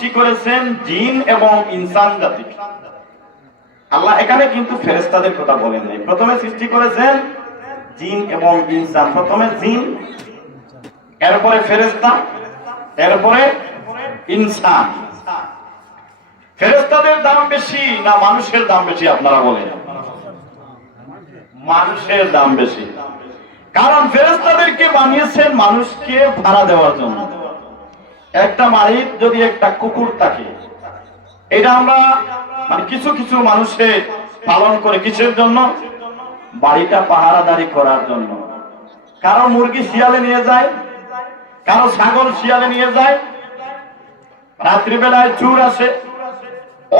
সৃষ্টি করেছেন জিন এবং ইনসান জাতি। আল্লাহ এখানে কিন্তু ফেরেস্তাদের কথা বলেন নাই। প্রথমে সৃষ্টি করেছেন জিন এবং ইনসান। প্রথমে জিন, এরপরে ফেরেস্তা এরপরে ইনসান। ফেরেস্তাদের দাম বেশি না মানুষের দাম বেশি, আপনারা বলেন? মানুষের দাম বেশি। কারণ ফেরেস্তাদেরকে বানিয়েছেন মানুষকে ভাড়া দেওয়ার জন্য। একটা বাড়ির যদি একটা কুকুর থাকে, এটা আমরা মানে কিছু কিছু মানুষে পালন করে কিসের জন্য? বাড়িটা পাহারাদারি করার জন্য। কারও মুরগি শিয়ালে নিয়ে যায়, কারও ছাগল শিয়ালে নিয়ে যায়, রাত্রিবেলায় চুর আসে।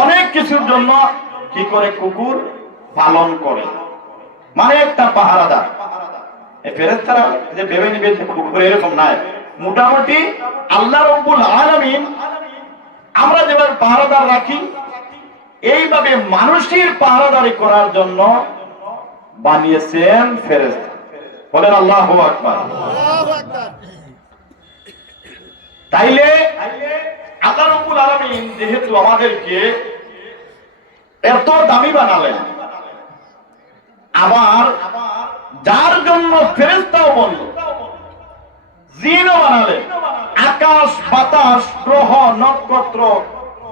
অনেক কিছুর জন্য কি করে কুকুর পালন করে? মানে একটা পাহারাদার। ফেরেস্তারা যে ভেবে নিবে কুকুর এরকম নাই। মোটামুটি আল্লাহ রব্বুল আলামিন আমরা যেভাবে পাহারাদার রাখি এইভাবে মানুষের পাহারাদারি করার জন্য বানিয়েছেন ফেরেস্তা বলেন আল্লাহ আকবার। তাইলে আল্লাহ রব্বুল আলামিন যেহেতু আমাদেরকে এত দামি বানালেন আবার যার জন্য ফেরেস্তাও বলল জিনও বানালেন আকাশ বাতাস, গ্রহ, নক্ষত্র,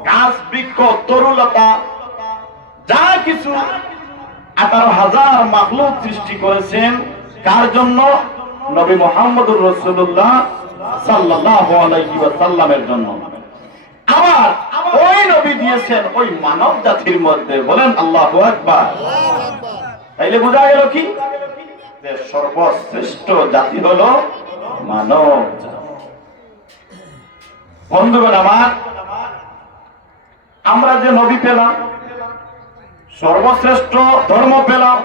গাছ, বৃক্ষ, তরুলতা, যা কিছু আঠারো হাজার মাখলুক সৃষ্টি করেছেন কার জন্য নবী মোহাম্মদুর রসুল্লাহ আলাইহি জন্য। আবার ওই নবী দিয়েছেন ওই মানব জাতির মধ্যে, বলেন আল্লাহু আকবার। তাইলে বোঝা গেল কি? সর্বশ্রেষ্ঠ জাতি হলো মানব জাতি। বন্ধুগণ আমার, আমরা যে নবী পেলাম, সর্বশ্রেষ্ঠ ধর্ম পেলাম,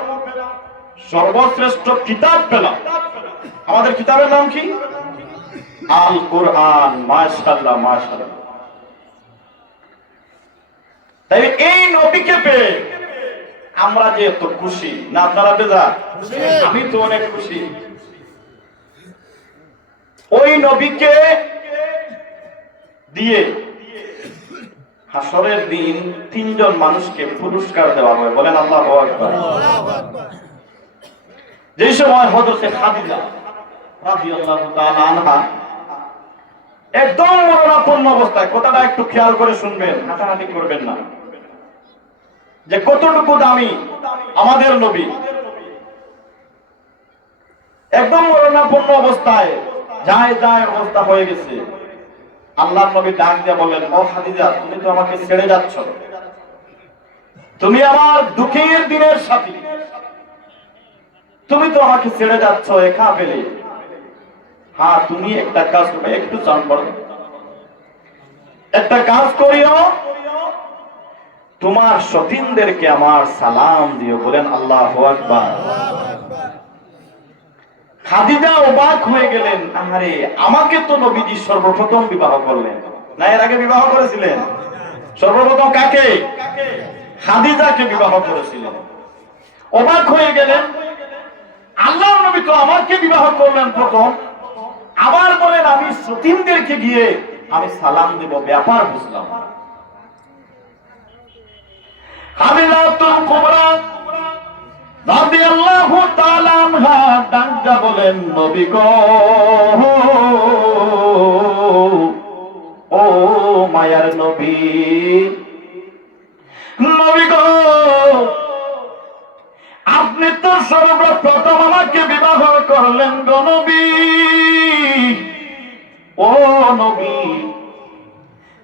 সর্বশ্রেষ্ঠ কিতাব পেলাম। আমাদের কিতাবের নাম কি? আল কোরআন মাশাআল্লাহ মাশাআল্লাহ। তাই এই নবীকে পেয়ে আমরা যে এত খুশি। না, আপনারা বেজা আমি তো অনেক খুশি। ওই নবীকে দিয়ে হাসরের দিন তিনজন মানুষকে পুরস্কার দেওয়া হয়। বলেন আল্লাহ যে সময় হজরতে খাদিজা আনহা একদম মরণাপন্ন অবস্থায়, কথাটা একটু খেয়াল করে শুনবেন, হাঁটাহাঁটি করবেন না। যে কতটুকু দামি আমাদের নবী। একদম মরণাপন্ন অবস্থায়, যায় যায় অবস্থা হয়ে গেছে। আল্লাহ নবী ডাক দিয়ে বললেন, ও খাদিজা, তুমি তো আমাকে ছেড়ে যাচ্ছ। তুমি আমার দুঃখের দিনের সাথী। তুমি তো আমাকে ছেড়ে যাচ্ছ একা পেলে হ্যাঁ তুমি একটা কাজ করবে, একটু চান করো। একটা কাজ করিও। তোমার সতীনদেরকে আমার সালাম দিও, বলেন আল্লাহ আকবার। খাদিজা অবাক হয়ে গেলেন, আহারে, আমাকে তো নবীজি সর্বপ্রথম বিবাহ করলেন। না, এর আগে বিবাহ করেছিলেন? সর্বপ্রথম কাকে? খাদিজাকে বিবাহ করেছিলেন। অবাক হয়ে গেলেন আল্লাহ নবী তো আমাকে বিবাহ করলেন প্রথম। আবার বলেন, আমি সতীনদেরকে গিয়ে আমি সালাম দেব, ব্যাপার বুঝলাম তাআলা আনহা ডাকটা বলেন, নবী ও মায়ার নবী নবী আপনি তো সর্বপ্রথম আমাকে বিবাহ করলেন গো নবী। ও নবী,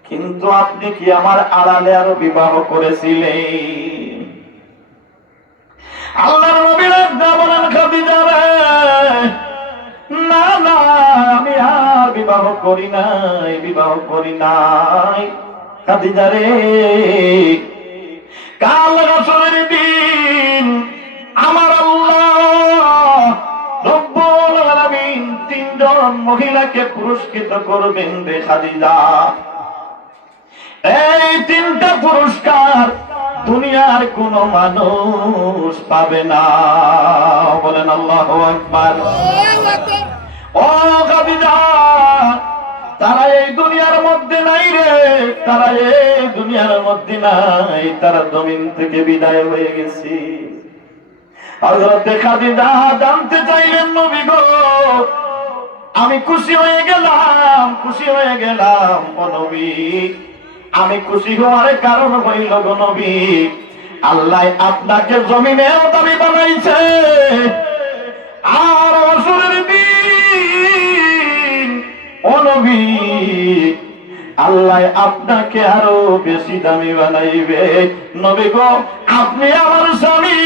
কিন্তু আপনি কি আমার আড়ালে আরও বিবাহ করেছিলেন? নবীর বলেন খাদিজা রে না না, আমি আর বিবাহ করি নাই, বিবাহ করি নাই। খাদিজা রে, কাল দিন আমার আল্লাহ রব্বুল আলামিন তিনজন মহিলাকে পুরস্কৃত করবেন রে খাদিজা। এই তিনটা পুরস্কার দুনিয়ার কোন মানুষ পাবে না। বলেন আল্লাহ আকবার। ও খাদিজা তারা এই দুনিয়ার মধ্যে নাই রে। তারা এই দুনিয়ার মধ্যে নাই। তারা জমিন থেকে বিদায় হয়ে গেছে। হযরত খাদিজা জানতে চাইলেন, নবী গো, আমি খুশি হয়ে গেলাম, খুশি হয়ে গেলাম। নবী আমি খুশি হওয়ার কারণ হইল নবী। আল্লাহ আপনাকে জমিনেও দাবি বানাইছে। আর অসুরের আল্লাহ আপনাকে আরও বেশি দামি বানাইবে। নবী গো, আপনি আমার স্বামী।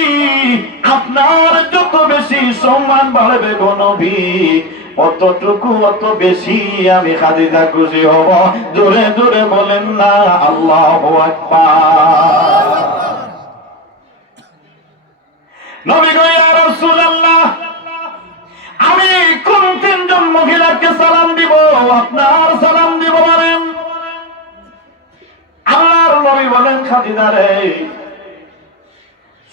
আপনার যত বেশি সম্মান বাড়বে গো নবী। অতটুকু অত বেশি আমি খাদিজা খুশি হব। জোরে জোরে বলেন না, আল্লাহ আমি কোন তিনজন মহিলাকে সালাম দিব? আপনার সালাম দিব বলেন। আল্লাহর নবী বলেন, খাদিজা রে,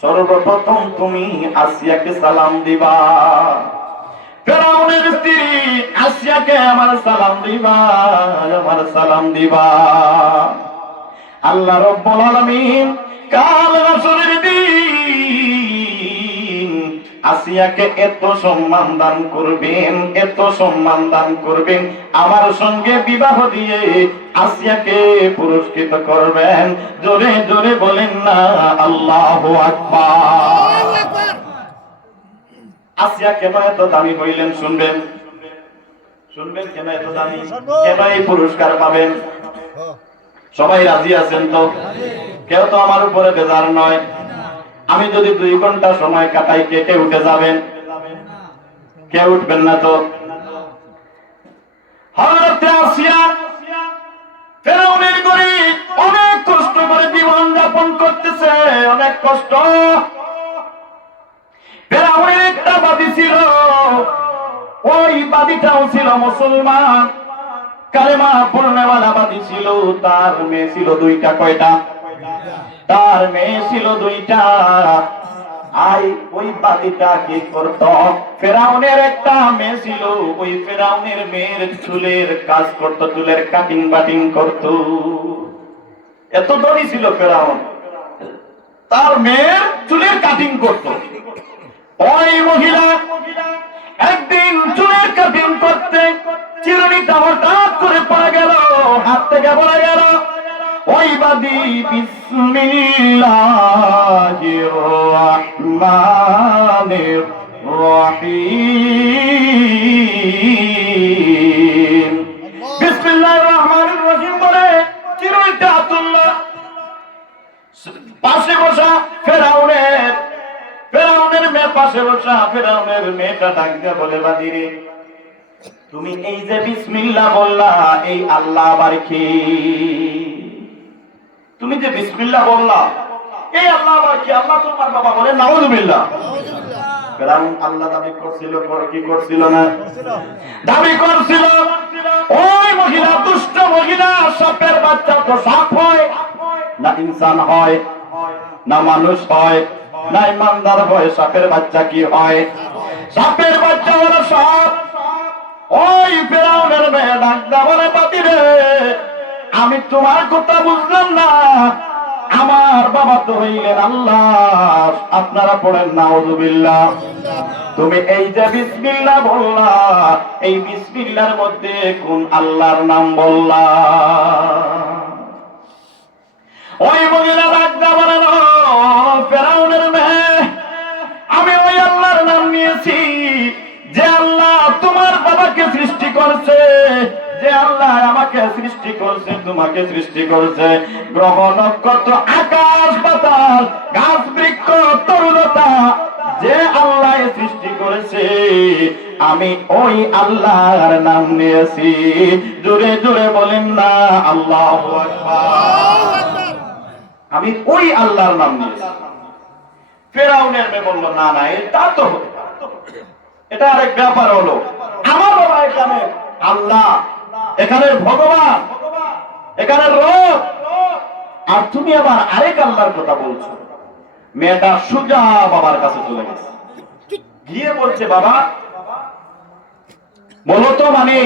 সর্বপ্রথম তুমি আসিয়াকে সালাম দিবা। ফেরাউনের স্ত্রী আসিয়াকে আমার সালাম দিবা, আমার সালাম দিবা। আল্লাহ রব্বুল আলামিন কাল রাসূলের দিন আসিয়াকে এত সম্মান দান করবেন, এত সম্মান দান করবেন। আমার সঙ্গে বিবাহ দিয়ে আসিয়াকে পুরস্কৃত করবেন। জোরে জোরে বলেন না, আল্লাহু আকবার। আসিয়া কেন এত দামি হইলেন শুনবেন? শুনবেন কেন এত দামি? কেন এই পুরস্কার পাবেন? সবাই রাজি আছেন তো? কেউ তো আমার উপরে বেজার নয়। আমি যদি দুই ঘণ্টা সময় কাটাই, কে কে উঠে যাবেন? কে উঠবেন না তো? অনেক কষ্ট করে জীবন যাপন করতেছে, অনেক কষ্ট। ফেরাউনের একটা বাদী ছিল। ওই বাদীটাও ছিল মুসলমান। কালেমা পড়নেওয়ালা বাদী ছিল, তার মেয়ে ছিল দুইটা, কয়টা? তার মেয়ে ছিল দুইটা। আই, ওই বাদিটা কি করত? ফেরাউনের একটা মেয়ে ছিল, ওই ফেরাউনের মেয়ের চুলের কাজ করত, চুলের কাটিং বাটিং করত। এত ধনী ছিল ফেরাউন। তার মেয়ের চুলের কাটিং করত। ওই মহিলা একদিন চুলের কাটিং করতে চিরুনিটা হঠাৎ করে পা গেল, হাত থেকে বলা গেল। ওই বাদি বিসমিল্লাহির রহমানির রহিম। মেয়েটা ডাক বলে বাদিরে তুমি এই যে বিসমিল্লাহ বললা, এই আল্লাহ আবার কি? তুমি যে বিসমিল্লাহ বললা, এই আল্লাহ আবার কি? আল্লাহ তোমার বাবা বলে, নাউজুবিল্লাহ। আল্লাহ দাবি করছিল মানুষ হয়, না ইমানদার হয়, সাপের বাচ্চা কি হয়? সাপের বাচ্চা হলো সাপ। ওই ফেরাউনের মেয়ে ডাকদা বলে পাতি রে আমি তোমার কথা বুঝলাম না। আমার বাবা তো হইলেন আল্লাহ। আপনারা পড়েন নাউজুবিল্লাহ তুমি এই যে বিসমিল্লাহ বললা এই বিসমিল্লার মধ্যে কোন আল্লাহর নাম বললা? ওই মহিলা ডাকদা বলেন "ও, ফেরাউনের মেয়ে আমি ওই আল্লাহর যে আল্লাহ তোমার বাবাকে সৃষ্টি করছে, যে আল্লাহ আমাকে সৃষ্টি করছে, তোমাকে সৃষ্টি করছে। গ্রহ নক্ষত্র, আকাশ গাছ, বৃক্ষ, তরুণতা, যে আল্লাহ সৃষ্টি করেছে, আমি ওই আল্লাহর নাম নিয়েছি। জোরে জোরে বলেন না, আল্লাহ আমি ওই আল্লাহর নাম নিয়েছি। ফেরাউনের মেয়ে বলল, না না এটা তো হতে। এটা আরেক ব্যাপার হলো। আমার বাবা এখানে আল্লাহ এখানে ভগবান এখানে রব। আর তুমি আবার আরেক আল্লাহর কথা বলছো। মেয়েটা সুজা বাবার কাছে চলে গেছে। গিয়ে বলছে, বাবা, বলো তো মানে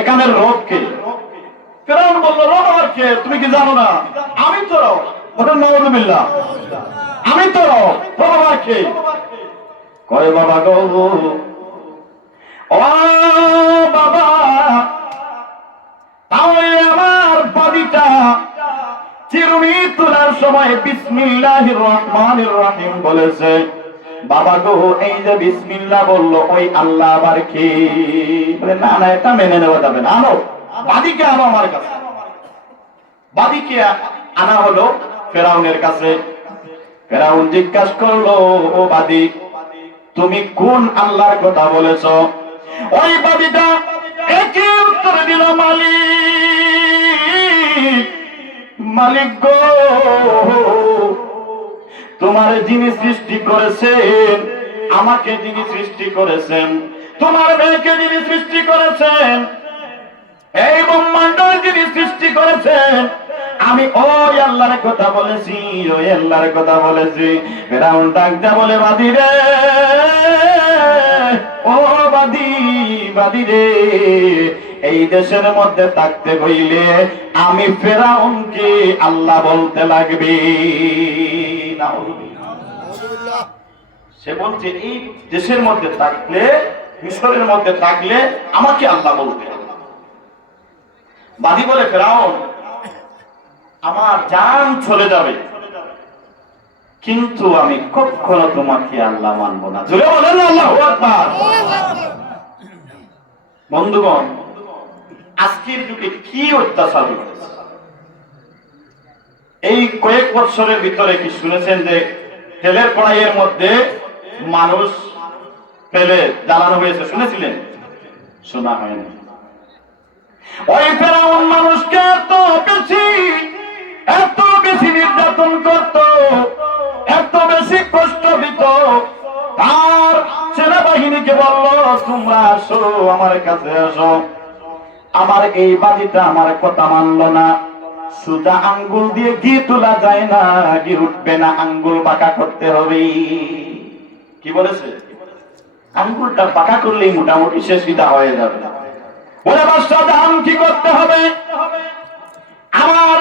এখানের রব কে? ফেরাউন বলল, রব আর কে? তুমি কি জানো না? আমি তো রব। বলে নওয়াজুবিল্লাহ আমি তো রব। রব আর কে? কয় বাবা গো? ও বাবা, তাহলে আমার বাড়িটা চিরুনি তোলার সময় বিসমিল্লাহির রহমানির রহিম বলেছে। বাবা গো, এই যে বিসমিল্লাহ বলল, ওই আল্লাহ আবার কি? না না, এটা মেনে নেওয়া যাবে না। আনো, বাদিকে আনো আমার কাছে। বাদিকে আনা হলো ফেরাউনের কাছে। ফেরাউন জিজ্ঞাসা করল, ও বাদি তুমি কোন আল্লাহর কথা বলেছ? ওই বাদিটা একই উত্তর দিল, মালিক মালিক গো, তোমার যিনি সৃষ্টি করেছেন, আমাকে যিনি সৃষ্টি করেছেন, তোমার মেয়েকে যিনি সৃষ্টি করেছেন, এই ব্রহ্মাণ্ড যিনি সৃষ্টি করেছেন আমি ওই আল্লাহর কথা বলেছি ওই আল্লাহর কথা বলেছি। ফেরাউন ডাকতে বলে বাদি রে ও বাদি বাদি রে এই দেশের মধ্যে থাকতে হইলে আমি ফেরাউনকে আল্লাহ বলতে লাগবে। সে বলছে এই দেশের মধ্যে থাকলে মিশরের মধ্যে থাকলে আমাকে আল্লাহ বলবে বাদি বলে ফেরাউন আমার জান চলে যাবে। কিন্তু আমি কখনো তোমাকে আল্লাহ মানবো না। জোরে বলেন আল্লাহু বন্ধুগণ, আজকের যুগে কি অত্যাচার এই কয়েক বছরের ভিতরে কি শুনেছেন যে তেলের কড়াইয়ের মধ্যে মানুষ ফেলে জ্বালানো হয়েছে? শুনেছিলেন? শোনা হয়নি। ওই ফেরাউন মানুষকে এত বেশি এত বেশি নির্যাতন করত, এত বেশি কষ্ট দিত। আর সেনাবাহিনীকে বলল, তোমরা আসো, আমার কাছে আসো। আমার এই বাড়িটা আমার কথা মানলো না। সুজা আঙ্গুল দিয়ে ঘি তোলা যায় না, ঘি উঠবে না, আঙ্গুল বাঁকা করতে হবে। কি বলেছে? আঙ্গুলটা বাঁকা করলেই মোটামুটি সে সিধা হয়ে যাবে। ওরে বাদশাহ কি করতে হবে? আমার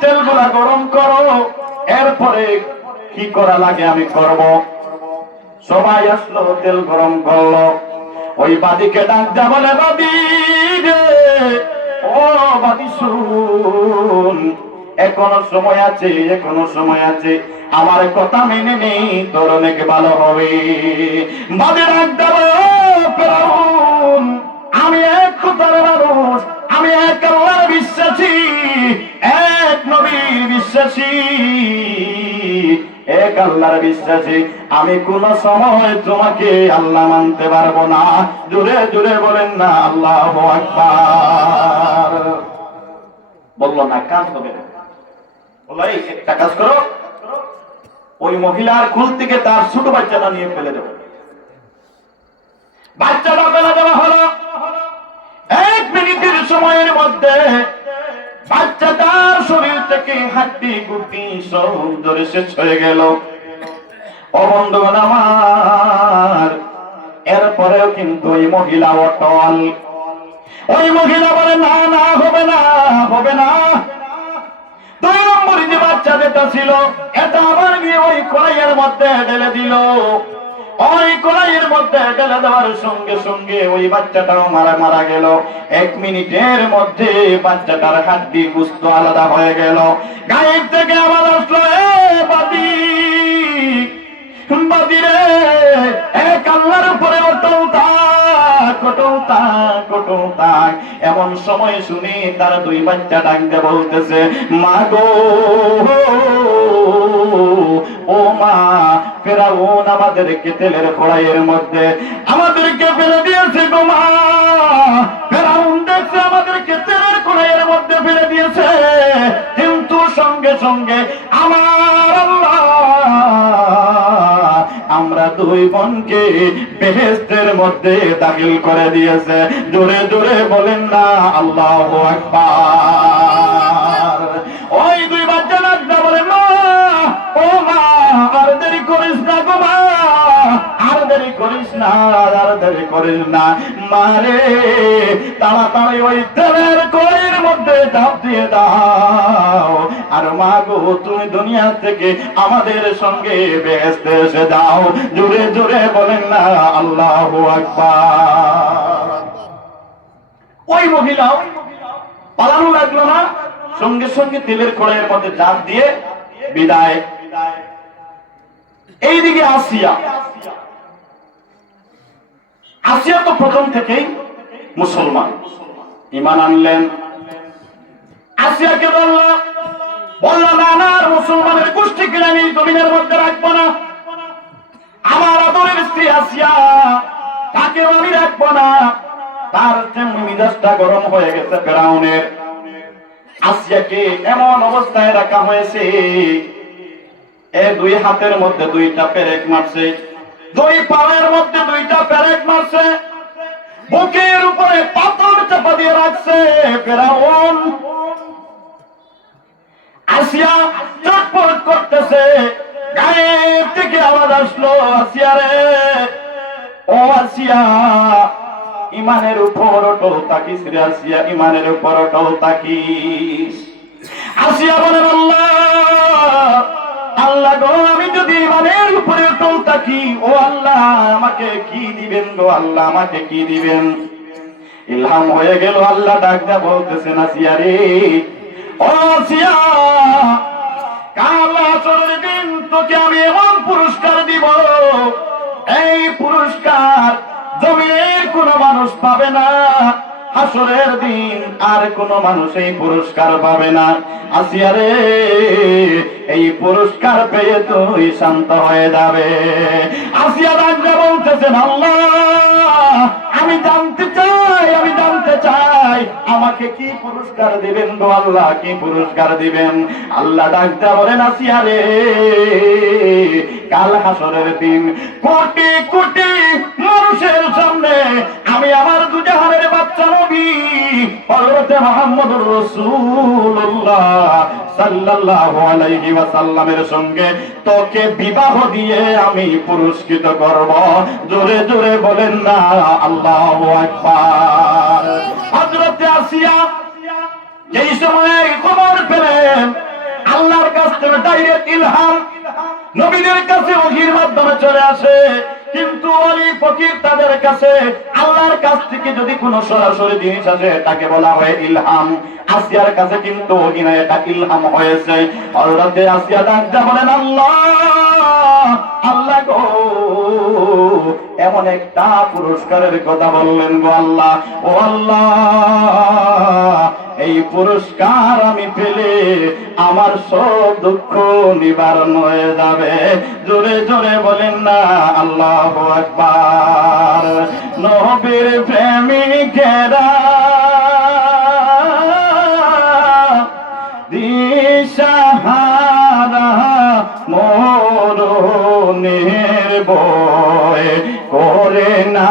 তেল গরম করো। এরপরে কি করা লাগে আমি করব? সবাই আসলো, তেল গরম করল। ওই বাদিকে ডাক বলে, বাদি ও বাদি শুন। এখনও সময় আছে, এখনও সময় আছে। আমার কথা মেনে নেই তোর অনেক ভালো হবে। বাদি ডাক দেব আমি এক কথার মানুষ, আমি এক আল্লাহর বিশ্বাসী, এক নবীর বিশ্বাসী, এক আল্লাহর বিশ্বাসী। আমি কোন সময় তোমাকে আল্লাহ মানতে পারব না। জুড়ে জুড়ে বলেন না, আল্লাহ আকবার। বলল না, কাজ হবে একটা কাজ করো। ওই মহিলার কুল থেকে তার ছোট বাচ্চাটা নিয়ে ফেলে দেবো। বাচ্চাটা ফেলে দেওয়া হলো। এক মিনিটের সময়ের মধ্যে বাচ্চাটার শরীর থেকে হাড্ডি গুটি সব শেষ হয়ে গেল। অবন্ধন আমার, এরপরেও কিন্তু ওই মহিলা অটল। ওই মহিলা বলে, না না, হবে না হবে না। দুই নম্বরে যে বাচ্চা যেটা ছিল, এটা আবার গিয়ে ওই কড়াইয়ের মধ্যে ঢেলে দিল। ওই কড়াইয়ের মধ্যে ঢেলে দেওয়ার সঙ্গে সঙ্গে ওই বাচ্চাটাও মারা মারা গেল। এক মিনিটের মধ্যে বাচ্চাটার হাড্ডি গুস্ত আলাদা হয়ে গেল। গায়ের থেকে আবার আসলো, এ বাদি! বাদি রে এক আল্লাহর উপরে অটল থাক অটল থাক অটল থাক এমন সময় শুনি তার দুই বাচ্চা ডাকতে বলতেছে, মা গো, ও মা, ফেরাউন আমাদেরকে তেলের কড়াইয়ের মধ্যে আমাদেরকে ফেলে দিয়েছে গো মা। ফেরাউন দেখছে আমাদেরকে তেলের কড়াইয়ের মধ্যে ফেলে দিয়েছে। কিন্তু সঙ্গে সঙ্গে আমার দুই বনকে বেহেস্তের মধ্যে দাখিল করে দিয়েছে। জোরে জোরে বলেন না, আল্লাহ ওই দুই বাচ্চা লাগনা বলে মা ও মা, আর দেরি করিস না গো মা, আর দেরি করিস না। মারে তাড়াতাড়ি ওই তেলের কড়ির মধ্যে ধাপ দিয়ে দাও। আর মা গো, তুমি দুনিয়া থেকে আমাদের সঙ্গে এসে দাও বলেন না, আল্লাহ ওই মহিলাও পালানো লাগল না। সঙ্গে সঙ্গে তেলের কড়াইয়ের মধ্যে জাপ দিয়ে বিদায়। এইদিকে আসিয়া আসিয়া তো প্রথম থেকেই মুসলমান। ইমান আনলেন। আসিয়াকে বলল বলল, না না মুসলমানের গোষ্ঠী কিনে আমি জমিনের মধ্যে রাখব না। আমার আদরের স্ত্রী আসিয়া তাকেও আমি রাখব না। তার মিজাজটা গরম হয়ে গেছে ফেরাউনের। আসিয়াকে এমন অবস্থায় রাখা হয়েছে, এ দুই হাতের মধ্যে দুইটা পেরেক মারছে। দুই পায়ের মধ্যে দুইটা পেরেক মারছে। বুকের উপরে পাথর চাপা দিয়ে রাখছে ফেরাউন। আসিয়া চটপট করতেছে। গায়েব থেকে আওয়াজ আসলো আসিয়া রে ও আসিয়া, ইমানের উপর অটল তাকিস রে আসিয়া, ইমানের উপর অটল তাকিস। আসিয়া বলেন, আল্লাহ! আল্লাহ গো, আমি যদি ইমানের উপরে অটল থাকি ও আল্লাহ, আমাকে কি দিবেন গো? আল্লাহ আমাকে কি দিবেন? ইলহাম হয়ে গেল, আল্লাহ ডাক দা বলতেছেন আসিয়া রে। ও আসিয়া কাল আসরের দিন, তোকে আমি এমন পুরস্কার দিব, এই পুরস্কার জমিনের কোন মানুষ পাবে না। হাসরের দিন আর কোন মানুষ এই পুরস্কার পাবে না। আসিয়া রে, এই পুরস্কার পেয়ে তুই শান্ত হয়ে যাবে। আসিয়া রাজা বলতেছেন, আল্লাহ, আমি জানতে চাই, আমি জানতে চাই, আমাকে কি পুরস্কার দিবেন গো আল্লাহ? কি পুরস্কার দিবেন? আল্লাহ ডাকতে বলেন, আসিয়া রে, কাল হাসরের দিন কোটি কোটি মানুষের সামনে আমি আমার দুজাহানের বাচ্চা নবী, হযরতে মুহাম্মদুর রাসূলুল্লাহ সাল্লাল্লাহু আলাইহি ওয়াসাল্লামের সঙ্গে তোকে বিবাহ দিয়ে আমি পুরস্কৃত করব। জোরে জোরে বলেন না, আল্লাহু আকবার। হযরতে আসিয়া যেই সময় খবর পেলেন আল্লাহর কাছ থেকে ডাইরেক্ট ইলহাম নবীদের কাছে ওহির মাধ্যমে চলে আসে। কিন্তু অলি ফকির তাদের কাছে আল্লাহর কাছ থেকে যদি কোনো সরাসরি জিনিস আসে, তাকে বলা হয় ইলহাম। আসিয়ার কাছে কিন্তু এটা ইলহাম হয়েছে। হযরতে আসিয়া ডাকতে বলেন, আল্লাহ আল্লাহ গো, এমন একটা পুরস্কারের কথা বললেন গো আল্লাহ। ও আল্লাহ এই পুরস্কার আমি পেলে আমার সব দুঃখ নিবারণ হয়ে যাবে। জোরে জোরে বলেন না, আল্লাহ আকবার। নবীর প্রেমিকেরা দিশাহারা মরণের বয় করে না।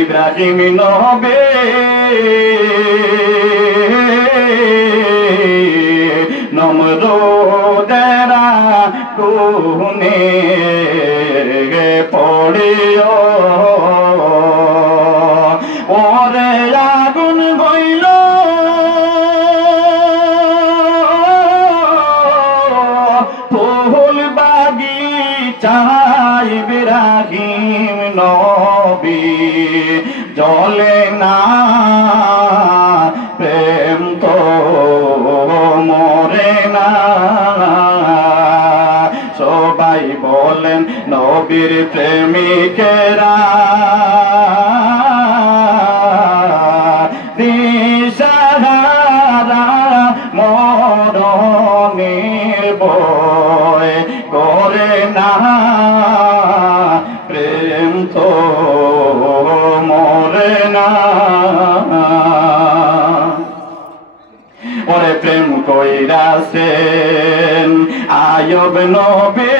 ইব্রাহিম নবে। নমরোদেরা গুনে পড়িও। ওরে জলে না প্রেম তো মরে না। সবাই বলেন নবীর প্রেমিকেরা কইরাছেন আয়ব নবে।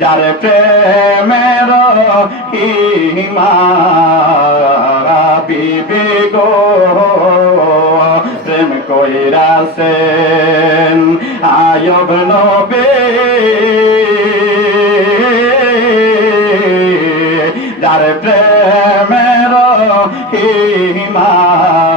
যার প্রেমের হিমা বিবেক প্রেম কইরাছেন আয়ব নবে। হিমা বিবেক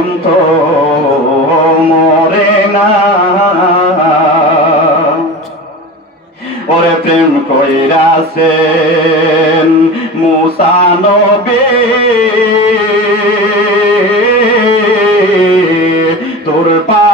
প্রেম তো মরে না। ওরে প্রেম কইরাছেন মুসা নবে। তোর পাহাড়ে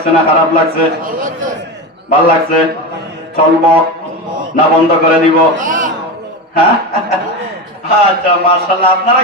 লাগছে না, খারাপ লাগছে? ভালো লাগছে? চলব, না বন্ধ করে দিব। হ্যাঁ? আচ্ছা মার্শাল্লাহ আপনারা